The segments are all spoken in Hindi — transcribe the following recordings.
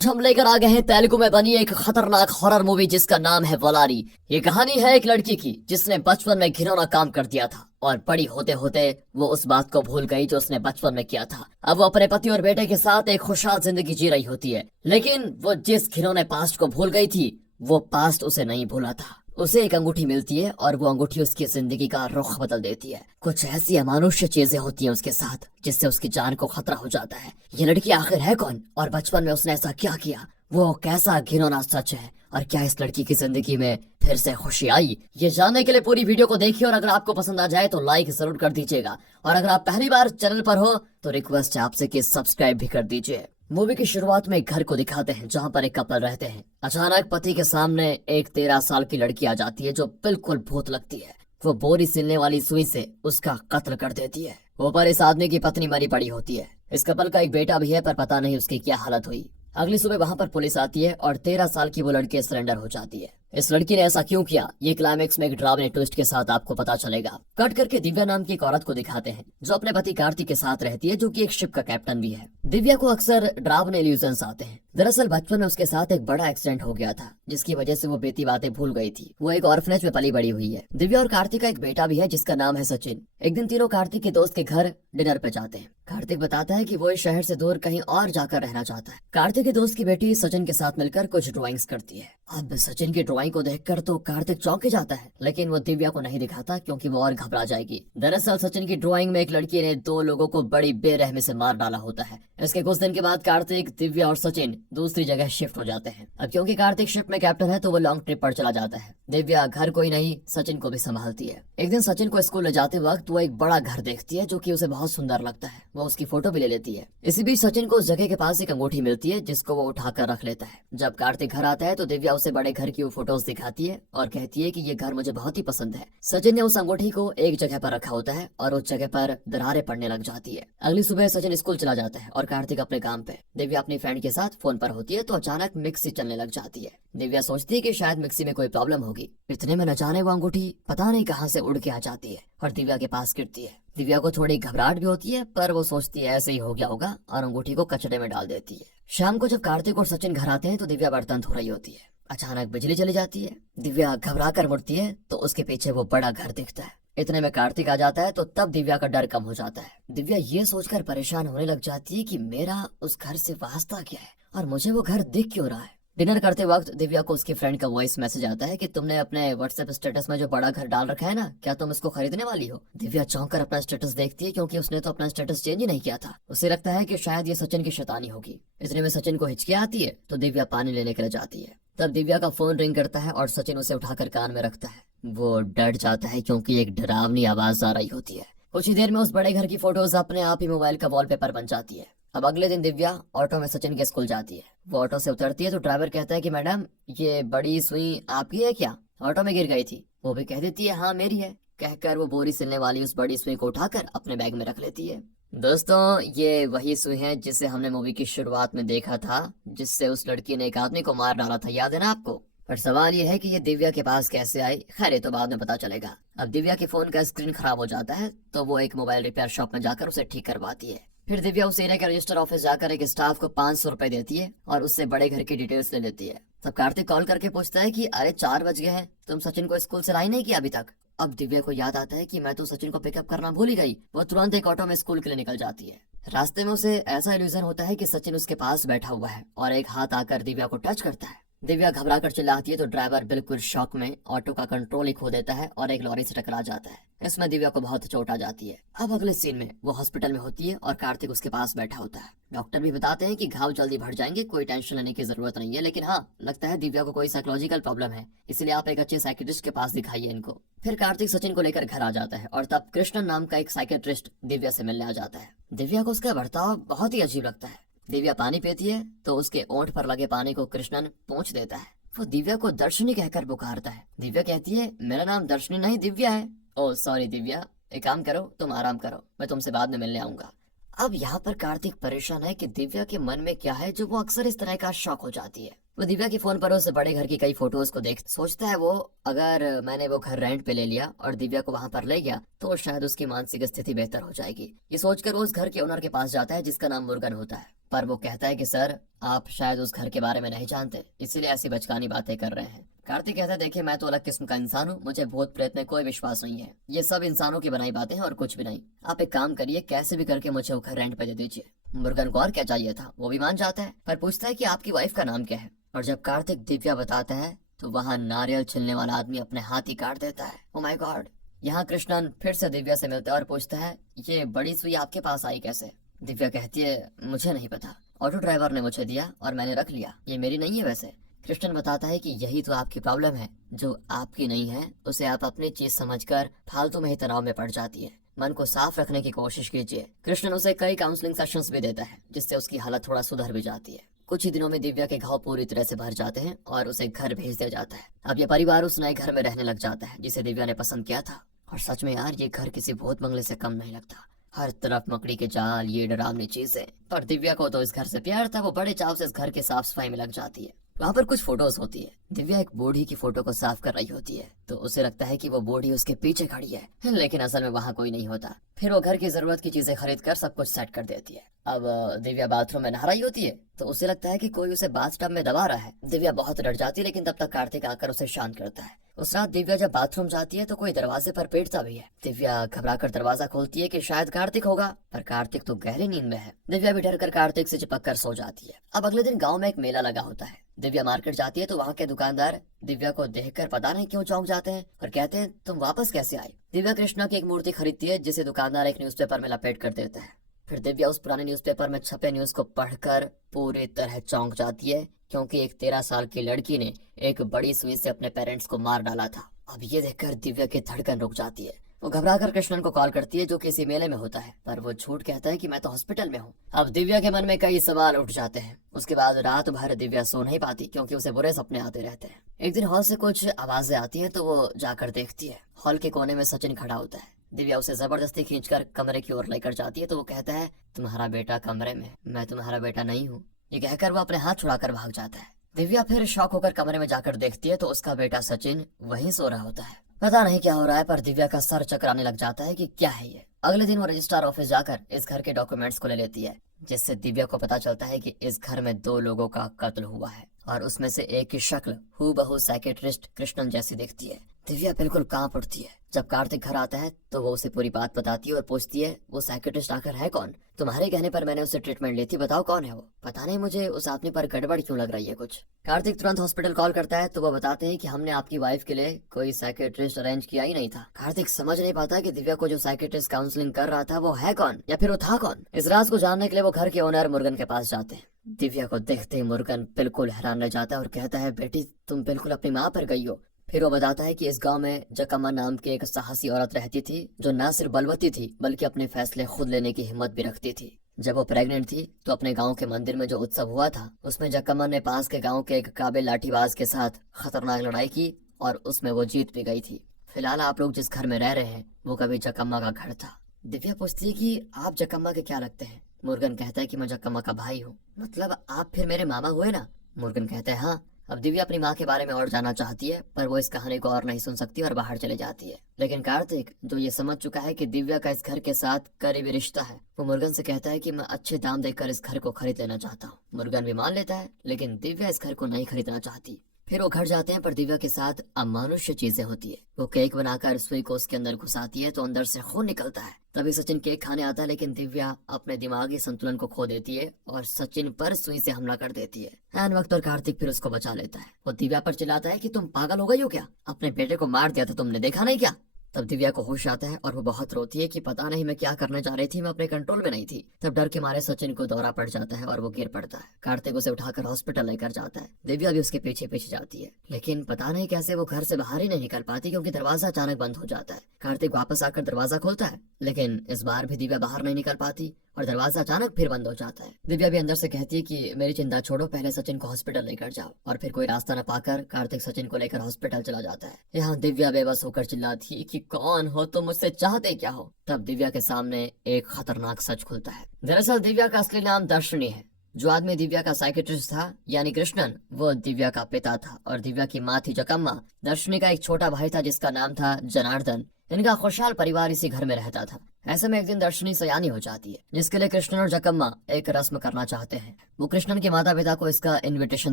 हम लेकर आ गए हैं तेलुगु में बनी एक खतरनाक हॉरर मूवी जिसका नाम है वलारी। ये कहानी है एक लड़की की जिसने बचपन में घिनौना काम कर दिया था और बड़ी होते होते वो उस बात को भूल गई जो उसने बचपन में किया था। अब वो अपने पति और बेटे के साथ एक खुशहाल जिंदगी जी रही होती है, लेकिन वो जिस घिनौने पास्ट को भूल गई थी वो पास्ट उसे नहीं भूला था। उसे एक अंगूठी मिलती है और वो अंगूठी उसकी जिंदगी का रुख बदल देती है। कुछ ऐसी अमानुष्य चीजें होती हैं उसके साथ जिससे उसकी जान को खतरा हो जाता है। ये लड़की आखिर है कौन और बचपन में उसने ऐसा क्या किया? वो कैसा घिनौना सच है और क्या इस लड़की की जिंदगी में फिर से खुशी आई? ये जानने के लिए पूरी वीडियो को देखिए और अगर आपको पसंद आ जाए तो लाइक जरूर कर दीजिएगा और अगर आप पहली बार चैनल पर हो तो रिक्वेस्ट है आपसे कि सब्सक्राइब भी कर दीजिए। मूवी की शुरुआत में एक घर को दिखाते हैं जहाँ पर एक कपल रहते हैं। अचानक पति के सामने एक 13 साल की लड़की आ जाती है जो बिल्कुल भूत लगती है। वो बोरी सिलने वाली सुई से उसका कत्ल कर देती है। ऊपर इस आदमी की पत्नी मरी पड़ी होती है। इस कपल का एक बेटा भी है पर पता नहीं उसकी क्या हालत हुई। अगली सुबह वहाँ पर पुलिस आती है और 13 साल की वो लड़की सरेंडर हो जाती है। इस लड़की ने ऐसा क्यों किया ये क्लाइमेक्स में एक ड्रावने ट्विस्ट के साथ आपको पता चलेगा। कट करके दिव्या नाम की एक औरत को दिखाते हैं जो अपने पति कार्तिक के साथ रहती है, जो कि एक शिप का कैप्टन भी है। दिव्या को अक्सर ड्रावने इल्यूजन्स आते हैं। दरअसल बचपन में उसके साथ एक बड़ा एक्सीडेंट हो गया था जिसकी वजह से वो बीती बातें भूल गई थी। वो एक ऑर्फनेज में पली बड़ी हुई है। दिव्या और कार्तिक का एक बेटा भी है जिसका नाम है सचिन। एक दिन तीनों कार्तिक के दोस्त के घर डिनर पे जाते हैं। कार्तिक बताता है कि वो इस शहर से दूर कहीं और जाकर रहना चाहता है। कार्तिक के दोस्त की बेटी सचिन के साथ मिलकर कुछ ड्राइंग्स करती है। अब सचिन की ड्राइंग को देखकर तो कार्तिक चौंक ही जाता है, लेकिन वो दिव्या को नहीं दिखाता क्योंकि वो और घबरा जाएगी। दरअसल सचिन की ड्राइंग में एक लड़की ने 2 लोगों को बड़ी बेरहमी से मार डाला होता है। इसके कुछ दिन के बाद कार्तिक, दिव्या और सचिन दूसरी जगह शिफ्ट हो जाते हैं। अब क्योंकि कार्तिक शिप में कैप्टन है तो वो लॉन्ग ट्रिप पर चला जाता है। दिव्या घर कोई नहीं सचिन को भी संभालती है। एक दिन सचिन को स्कूल ले जाते वक्त वो एक बड़ा घर देखती है जो कि उसे बहुत सुंदर लगता है। वो उसकी फोटो भी ले लेती है। इसी बीच सचिन को उस जगह के पास एक अंगूठी मिलती है जिसको वो उठाकर रख लेता है। जब कार्तिक घर आता है तो दिव्या उसे बड़े घर की वो फोटोज दिखाती है और कहती है कि ये घर मुझे बहुत ही पसंद है। सचिन ने उस अंगूठी को एक जगह पर रखा होता है और उस जगह पर दरारें पड़ने लग जाती है। अगली सुबह सचिन स्कूल चला जाता है और कार्तिक अपने काम पे। दिव्या अपनी फ्रेंड के साथ फोन पर होती है तो अचानक मिक्सी चलने लग जाती है। दिव्या सोचती है कि शायद मिक्सी में कोई प्रॉब्लम होगी। इतने में न जाने वो अंगूठी पता नहीं कहां से उड़ के आ जाती है और दिव्या के पास गिरती है। दिव्या को थोड़ी घबराहट भी होती है पर वो सोचती है ऐसे ही हो गया होगा और अंगूठी को कचरे में डाल देती है। शाम को जब कार्तिक और सचिन घर आते हैं तो दिव्या बर्तन धो रही होती है। अचानक बिजली चली जाती है। दिव्या घबरा कर मुड़ती है तो उसके पीछे वो बड़ा घर दिखता है। इतने में कार्तिक आ जाता है तो तब दिव्या का डर कम हो जाता है। दिव्या ये सोचकर परेशान होने लग जाती है कि मेरा उस घर से वास्ता क्या है और मुझे वो घर दिख क्यों रहा है। डिनर करते वक्त दिव्या को उसकी फ्रेंड का वॉइस मैसेज आता है कि तुमने अपने व्हाट्सएप स्टेटस में जो बड़ा घर डाल रखा है ना, क्या तुम इसको खरीदने वाली हो? दिव्या चौंक कर अपना स्टेटस देखती है क्योंकि उसने तो अपना स्टेटस चेंज ही नहीं किया था। उसे लगता है कि शायद ये सचिन की शैतानी होगी। इतने में सचिन को हिचकी आती है तो दिव्या पानी लेने के लिए जाती है। तब दिव्या का फोन रिंग करता है और सचिन उसे उठाकर कान में रखता है। वो डर जाता है क्योंकि एक डरावनी आवाज आ रही होती है। कुछ ही देर में उस बड़े घर की फोटोज अपने आप ही मोबाइल का वॉलपेपर बन जाती है। अब अगले दिन दिव्या ऑटो में सचिन के स्कूल जाती है। वो ऑटो से उतरती है तो ड्राइवर कहता है कि मैडम ये बड़ी सुई आपकी है क्या? ऑटो में गिर गई थी। वो भी कह देती है हाँ मेरी है। कहकर वो बोरी सिलने वाली उस बड़ी सुई को उठाकर अपने बैग में रख लेती है। दोस्तों ये वही सुई है जिसे हमने मूवी की शुरुआत में देखा था, जिससे उस लड़की ने एक आदमी को मार डाला था, याद है ना आपको? पर सवाल ये है कि ये दिव्या के पास कैसे आई। खैर ये तो बाद में पता चलेगा। अब दिव्या के फोन का स्क्रीन खराब हो जाता है तो वो एक मोबाइल रिपेयर शॉप में जाकर उसे ठीक करवाती है। फिर दिव्या उस एरिया के रजिस्टर ऑफिस जाकर एक स्टाफ को 500 रुपए देती है और उससे बड़े घर की डिटेल्स ले लेती है। तब कार्तिक कॉल करके पूछता है कि अरे 4 बज गए हैं, तुम सचिन को स्कूल से लाई नहीं किया अभी तक? अब दिव्या को याद आता है कि मैं तो सचिन को पिकअप करना भूल ही गई। वो तुरंत एक ऑटो में स्कूल के लिए निकल जाती है। रास्ते में उसे ऐसा इल्यूजन होता है कि सचिन उसके पास बैठा हुआ है और एक हाथ आकर दिव्या को टच करता है। दिव्या घबरा कर चिल्लाती है तो ड्राइवर बिल्कुल शॉक में ऑटो का कंट्रोल ही खो देता है और एक लॉरी से टकरा जाता है। इसमें दिव्या को बहुत चोट आ जाती है। अब अगले सीन में वो हॉस्पिटल में होती है और कार्तिक उसके पास बैठा होता है। डॉक्टर भी बताते हैं कि घाव जल्दी भर जाएंगे, कोई टेंशन लेने की जरूरत नहीं है, लेकिन हाँ लगता है दिव्या को कोई साइकोलॉजिकल प्रॉब्लम है, इसलिए आप एक अच्छे साइकेट्रिस्ट के पास दिखाइए इनको। फिर कार्तिक सचिन को लेकर घर आ जाता है और तब कृष्णन नाम का एक साइकेट्रिस्ट दिव्या से मिलने आ जाता है। दिव्या को उसका बर्ताव बहुत ही अजीब लगता है। दिव्या पानी पीती है तो उसके ओंठ पर लगे पानी को कृष्णन पोंछ देता है। वो दिव्या को दर्शनी कहकर पुकारता है। दिव्या कहती है मेरा नाम दर्शनी नहीं दिव्या है। ओह सॉरी दिव्या, एक काम करो तुम आराम करो, मैं तुमसे बाद में मिलने आऊंगा। अब यहाँ पर कार्तिक परेशान है कि दिव्या के मन में क्या है जो वो अक्सर इस तरह का शौक हो जाती है। वो दिव्या के फोन पर उस बड़े घर की कई फोटोज को देख सोचता है वो, अगर मैंने वो घर रेंट पे ले लिया और दिव्या को वहां पर ले गया तो शायद उसकी मानसिक स्थिति बेहतर हो जाएगी। ये सोचकर वो उस घर के ओनर के पास जाता है जिसका नाम मुर्गन होता है। पर वो कहता है कि सर, आप शायद उस घर के बारे में नहीं जानते, इसीलिए ऐसी बचकानी बातें कर रहे हैं। कार्तिक कहता है, देखिए मैं तो अलग किस्म का इंसान हूँ, मुझे भूत प्रेत में कोई विश्वास नहीं है, ये सब इंसानों की बनाई बातें हैं और कुछ भी नहीं। आप एक काम करिए, कैसे भी करके मुझे वो घर रेंट पे दे दीजिए। मुर्गन को और क्या चाहिए था, वो भी मान जाता है, पर पूछता है कि आपकी वाइफ का नाम क्या है। और जब कार्तिक दिव्या बताता है तो वहाँ नारियल छिलने वाला आदमी अपने हाथ ही काट देता है। Oh my God. यहाँ कृष्णन फिर से दिव्या से मिलता है और पूछता है, ये बड़ी सुई आपके पास आई कैसे? दिव्या कहती है, मुझे नहीं पता, ऑटो ड्राइवर ने मुझे दिया और मैंने रख लिया, ये मेरी नहीं है वैसे। कृष्णन बताता है कि यही तो आपकी प्रॉब्लम है, जो आपकी नहीं है उसे आप अपनी चीज समझकर फालतू में ही तनाव में पड़ जाती है। मन को साफ रखने की कोशिश कीजिए। कृष्णन उसे कई काउंसलिंग सेशंस भी देता है जिससे उसकी हालत थोड़ा सुधर भी जाती है। कुछ ही दिनों में दिव्या के घाव पूरी तरह से भर जाते हैं और उसे घर भेज दिया जाता है। अब ये परिवार उस नए घर में रहने लग जाता है जिसे दिव्या ने पसंद किया था। और सच में यार, ये घर किसी भूत बंगले से कम नहीं लगता। हर तरफ मकड़ी के जाल, ये डरावनी चीजें। पर दिव्या को तो इस घर से प्यार था, वो बड़े चाव से इस घर की साफ सफाई में लग जाती है। वहाँ पर कुछ फोटोज होती है। दिव्या एक बूढ़ी की फोटो को साफ कर रही होती है तो उसे लगता है कि वो बूढ़ी उसके पीछे खड़ी है, लेकिन असल में वहाँ कोई नहीं होता। फिर वो घर की जरूरत की चीजें खरीद कर सब कुछ सेट कर देती है। अब दिव्या बाथरूम में नहा रही होती है तो उसे लगता है कि कोई उसे बाथटब में दबा रहा है। दिव्या बहुत डर जाती है, लेकिन तब तक कार्तिक आकर उसे शांत करता है। उस रात दिव्या जब बाथरूम जाती है तो कोई दरवाजे पर पीटता भी है। दिव्या घबराकर दरवाजा खोलती है कि शायद कार्तिक होगा, पर कार्तिक तो गहरी नींद में है। दिव्या भी डरकर कार्तिक से चिपक कर सो जाती है। अब अगले दिन गांव में एक मेला लगा होता है। दिव्या मार्केट जाती है तो वहाँ के दुकानदार दिव्या को देखकर पता नहीं क्यों चौंक जाते हैं और कहते हैं, तुम वापस कैसे आई? दिव्या कृष्णा की एक मूर्ति खरीदती है जिसे दुकानदार एक न्यूज़पेपर में लपेट कर देता है। फिर दिव्या उस पुराने न्यूज़पेपर में छपे न्यूज को पढ़कर पूरी तरह चौंक जाती है, क्योंकि एक 13 साल की लड़की ने एक बड़ी सुई से अपने पेरेंट्स को मार डाला था। अब ये देखकर दिव्या की धड़कन रुक जाती है। वो घबराकर कृष्णन को कॉल करती है जो किसी मेले में होता है, पर वो झूठ कहता है कि मैं तो हॉस्पिटल में हूँ। अब दिव्या के मन में कई सवाल उठ जाते हैं। उसके बाद रात भर दिव्या सो नहीं पाती क्योंकि उसे बुरे सपने आते रहते हैं। एक दिन हॉल से कुछ आवाजें आती हैं तो वो जाकर देखती है। हॉल के कोने में सचिन खड़ा होता है। दिव्या उसे जबरदस्ती खींचकर कमरे की ओर लेकर जाती है तो वो कहता है, तुम्हारा बेटा कमरे में, मैं तुम्हारा बेटा नहीं हूँ। ये कहकर वो अपने हाथ छुड़ाकर भाग जाता है। दिव्या फिर शॉक होकर कमरे में जाकर देखती है तो उसका बेटा सचिन वहीं सो रहा होता है। पता नहीं क्या हो रहा है, पर दिव्या का सर चकराने लग जाता है कि क्या है ये। अगले दिन वो रजिस्ट्रार ऑफिस जाकर इस घर के डॉक्यूमेंट्स को ले लेती है, जिससे दिव्या को पता चलता है कि इस घर में 2 लोगों का कत्ल हुआ है और उसमें से एक की शक्ल हूबहू साइकेट्रिस्ट कृष्णन जैसी दिखती है। दिव्या बिल्कुल कांप उठती है। जब कार्तिक घर आता है तो वो उसे पूरी बात बताती है और पूछती है, वो साइकेट्रिस्ट आखिर है कौन? तुम्हारे कहने पर मैंने उसे ट्रीटमेंट ली थी, बताओ कौन है वो? पता नहीं मुझे उस आदमी पर गड़बड़ क्यों लग रही है कुछ। कार्तिक तुरंत हॉस्पिटल कॉल करता है तो वो बताते हैं कि हमने आपकी वाइफ के लिए कोई साइकेट्रिस्ट अरेंज किया ही नहीं था। कार्तिक समझ नहीं पाता कि दिव्या को जो साइकेट्रिस्ट काउंसलिंग कर रहा था वो है कौन, या फिर वो था कौन। इस राज को जानने के लिए वो घर के ओनर मुर्गन के पास जाते हैं। दिव्या को देखते ही मुर्गन बिल्कुल हैरान रह जाता है और कहता है, बेटी तुम बिल्कुल अपनी माँ पर गई हो। फिर वो बताता है कि इस गांव में जकम्मा नाम की एक साहसी औरत रहती थी जो न सिर्फ बलवती थी बल्कि अपने फैसले खुद लेने की हिम्मत भी रखती थी। जब वो प्रेग्नेंट थी तो अपने गांव के मंदिर में जो उत्सव हुआ था उसमें जकम्मा ने पास के गांव के एक काबिल लाठीबाज के साथ खतरनाक लड़ाई की और उसमें वो जीत भी गई थी। फिलहाल आप लोग जिस घर में रह रहे हैं वो कभी जकम्मा का घर था। दिव्या पूछती है कि आप जकम्मा के क्या लगते हैं? मुर्गन कहता है कि मैं जकम्मा का भाई हूँ। मतलब आप फिर मेरे मामा हुए ना? मुर्गन कहता है हाँ। अब दिव्या अपनी माँ के बारे में और जानना चाहती है, पर वो इस कहानी को और नहीं सुन सकती और बाहर चले जाती है। लेकिन कार्तिक, जो ये समझ चुका है कि दिव्या का इस घर के साथ करीबी रिश्ता है, वो मुर्गन से कहता है कि मैं अच्छे दाम देकर इस घर को खरीद लेना चाहता हूँ। मुर्गन भी मान लेता है, लेकिन दिव्या इस घर को नहीं खरीदना चाहती। फिर वो घर जाते हैं, पर दिव्या के साथ अमानुष्य चीजें होती है। वो केक बनाकर सुई को उसके अंदर घुसाती है तो अंदर से खून निकलता है। तभी सचिन केक खाने आता है, लेकिन दिव्या अपने दिमागी संतुलन को खो देती है और सचिन पर सुई से हमला कर देती है। ऐन वक्त पर कार्तिक फिर उसको बचा लेता है। वो दिव्या पर चिल्लाता है कि तुम पागल हो गई हो क्या? अपने बेटे को मार दिया था तुमने, देखा नहीं क्या? तब दिव्या को होश आता है और वो बहुत रोती है कि पता नहीं मैं क्या करने जा रही थी, मैं अपने कंट्रोल में नहीं थी। तब डर के मारे सचिन को दौरा पड़ जाता है और वो गिर पड़ता है। कार्तिक उसे उठाकर हॉस्पिटल लेकर जाता है। दिव्या भी उसके पीछे पीछे जाती है, लेकिन पता नहीं कैसे वो घर से बाहर ही नहीं निकल पाती क्योंकि दरवाजा अचानक बंद हो जाता है। कार्तिक वापस आकर दरवाजा खोलता है, लेकिन इस बार भी दिव्या बाहर नहीं निकल पाती और दरवाजा अचानक फिर बंद हो जाता है। दिव्या भी अंदर से कहती है कि मेरी चिंता छोड़ो, पहले सचिन को हॉस्पिटल लेकर जाओ। और फिर कोई रास्ता न पाकर कार्तिक सचिन को लेकर हॉस्पिटल चला जाता है। यहाँ दिव्या बेबस होकर चिल्लाती है कि कौन हो तुम, मुझसे चाहते क्या हो? तब दिव्या के सामने एक खतरनाक सच खुलता है। दरअसल दिव्या का असली नाम दर्शनी है। जो आदमी दिव्या का साइकेट्रिस्ट था यानी कृष्णन, वो दिव्या का पिता था और दिव्या की माँ थी जकम्मा। दर्शनी का एक छोटा भाई था जिसका नाम था जनार्दन। इनका खुशहाल परिवार इसी घर में रहता था। ऐसे में एक दिन दर्शनी सयानी हो जाती है, जिसके लिए कृष्णन और जकम्मा एक रस्म करना चाहते हैं। वो कृष्णन के माता पिता को इसका इनविटेशन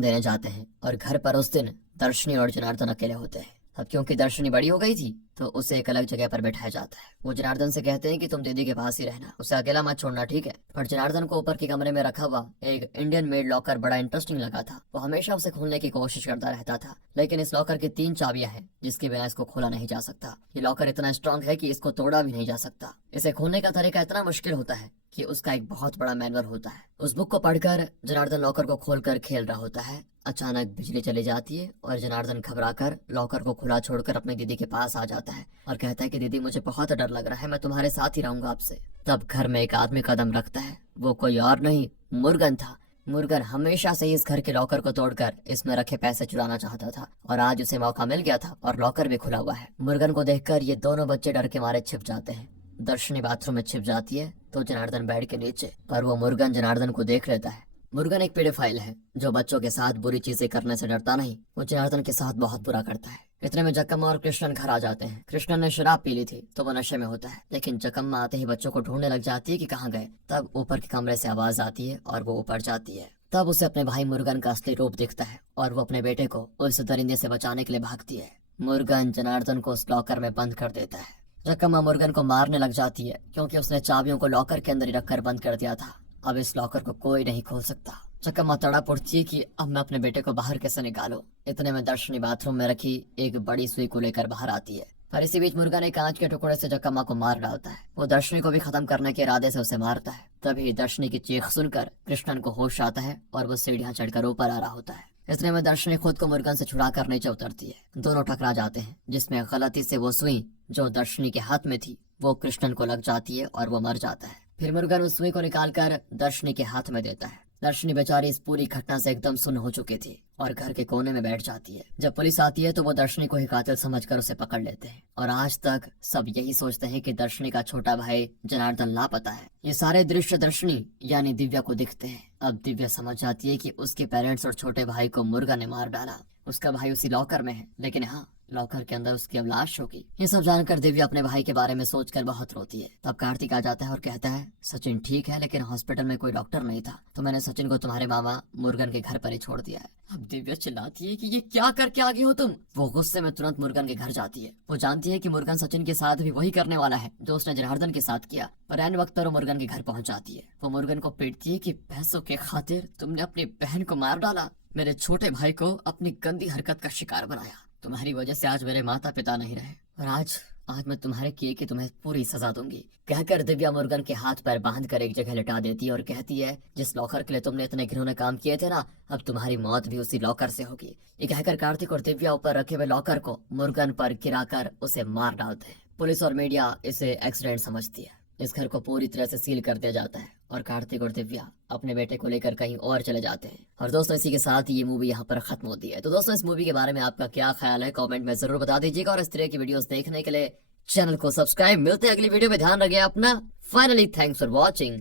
देने जाते हैं और घर पर उस दिन दर्शनी और जनार्दन अकेले होते हैं। अब क्योंकि दर्शनी बड़ी हो गई थी तो उसे एक अलग जगह पर बैठाया जाता है। वो जनार्दन से कहते हैं कि तुम दीदी के पास ही रहना, उसे अकेला मत छोड़ना, ठीक है। पर जनार्दन को ऊपर के कमरे में रखा हुआ एक इंडियन मेड लॉकर बड़ा इंटरेस्टिंग लगा था। वो हमेशा उसे खोलने की कोशिश करता रहता था, लेकिन इस लॉकर की 3 चाबियां हैं जिसके बिना इसको खोला नहीं जा सकता। ये लॉकर इतना स्ट्रांग है कि इसको तोड़ा भी नहीं जा सकता। इसे खोलने का तरीका इतना मुश्किल होता है कि उसका एक बहुत बड़ा मैनुअल होता है। उस बुक को पढ़कर जनार्दन लॉकर को खोलकर खेल रहा होता है। अचानक बिजली चली जाती है और जनार्दन घबराकर लॉकर को खुला छोड़कर अपनी दीदी के पास आ जाता है और कहता है कि दीदी मुझे बहुत डर लग रहा है, मैं तुम्हारे साथ ही रहूंगा आपसे। तब घर में एक आदमी कदम रखता है। वो कोई और नहीं, मुर्गन था। मुर्गन हमेशा से इस घर के लॉकर को तोड़कर इसमें रखे पैसे चुराना चाहता था और आज उसे मौका मिल गया था और लॉकर भी खुला हुआ है। मुर्गन को देखकर ये दोनों बच्चे डर के मारे छिप जाते हैं। दर्शनी बाथरूम में छिप जाती है तो जनार्दन बेड के नीचे, पर वो मुर्गन जनार्दन को देख लेता है। मुर्गन एक पेडोफाइल है जो बच्चों के साथ बुरी चीजें करने से डरता नहीं। वो जनार्दन के साथ बहुत बुरा करता है। इतने में जकम्मा और कृष्णन घर आ जाते हैं। कृष्णन ने शराब पी ली थी तो वो नशे में होता है, लेकिन जकम्मा आते ही बच्चों को ढूंढने लग जाती है कि कहाँ गए। तब ऊपर के कमरे से आवाज आती है और वो ऊपर जाती है। तब उसे अपने भाई मुर्गन का असली रूप दिखता है और वो अपने बेटे को उस दरिंदे से बचाने के लिए भागती है। मुर्गन जनार्दन को उस लॉकर में बंद कर देता है। जकम्मा मुर्गन को मारने लग जाती है क्योंकि उसने चाबियों को लॉकर के अंदर ही रखकर बंद कर दिया था। अब इस लॉकर को कोई नहीं खोल सकता। जकम्मा तड़प उठती है कि अब मैं अपने बेटे को बाहर कैसे निकालूं। इतने में दर्शनी बाथरूम में रखी एक बड़ी सुई को लेकर बाहर आती है, पर इसी बीच मुर्गन एक कांच के टुकड़े से जकम्मा को मार डालता है। वो दर्शनी को भी खत्म करने के इरादे से उसे मारता है। तभी दर्शनी की चीख सुनकर कृष्णन को होश आता है और वो सीढ़ियां चढ़कर ऊपर आ रहा होता है। इतने में दर्शनी खुद को मुर्गन से छुड़ाकर नीचे उतरती है। दोनों टकरा जाते हैं, जिसमें गलती से वो सुई जो दर्शनी के हाथ में थी वो कृष्णन को लग जाती है और वो मर जाता है। फिर मुर्गन उस सुई को निकालकर दर्शनी के हाथ में देता है। दर्शनी बेचारी इस पूरी घटना से एकदम सुन्न हो चुकी थी और घर के कोने में बैठ जाती है। जब पुलिस आती है तो वो दर्शनी को ही कातिल समझकर उसे पकड़ लेते हैं और आज तक सब यही सोचते हैं कि दर्शनी का छोटा भाई जनार्दन लापता है। ये सारे दृश्य दर्शनी यानी दिव्या को दिखते हैं। अब दिव्या समझ जाती है कि उसके पेरेंट्स और छोटे भाई को मुर्गा ने मार डाला। उसका भाई उसी लॉकर में है, लेकिन हाँ, लॉकर के अंदर उसकी अब लाश होगी। ये सब जानकर दिव्या अपने भाई के बारे में सोचकर बहुत रोती है। तब कार्तिक आ जाता है और कहता है सचिन ठीक है, लेकिन हॉस्पिटल में कोई डॉक्टर नहीं था तो मैंने सचिन को तुम्हारे मामा मुर्गन के घर पर ही छोड़ दिया है। अब दिव्या चिल्लाती है कि ये क्या करके आ गए हो तुम। वो गुस्से में तुरंत मुर्गन के घर जाती है। वो जानती है कि मुर्गन सचिन के साथ भी वही करने वाला है जो उसने जनार्दन के साथ किया, पर ऐन वक्त पर वो मुर्गन के घर पहुंच जाती है। वो मुर्गन को पीटती है कि पैसों के खातिर तुमने अपनी बहन को मार डाला, मेरे छोटे भाई को अपनी गंदी हरकत का शिकार बनाया। तुम्हारी वजह से आज मेरे माता पिता नहीं रहे और आज मैं तुम्हारे किए कि तुम्हें पूरी सजा दूंगी। कहकर दिव्या मुर्गन के हाथ पैर बांध कर एक जगह लिटा देती है और कहती है जिस लॉकर के लिए तुमने इतने घिनौने काम किए थे ना, अब तुम्हारी मौत भी उसी लॉकर से होगी। ये कहकर कार्तिक और दिव्या ऊपर रखे हुए लॉकर को मुर्गन पर गिराकर उसे मार डालते हैं। पुलिस और मीडिया इसे एक्सीडेंट समझती है। इस घर को पूरी तरह से सील कर दिया जाता है और कार्तिक और दिव्या अपने बेटे को लेकर कहीं और चले जाते हैं। और दोस्तों इसी के साथ ये मूवी यहाँ पर खत्म होती है। तो दोस्तों इस मूवी के बारे में आपका क्या ख्याल है कमेंट में जरूर बता दीजिएगा और इस तरह की वीडियोस देखने के लिए चैनल को सब्सक्राइब। मिलते हैं अगली वीडियो में, ध्यान रखिए अपना। Finally thanks for watching.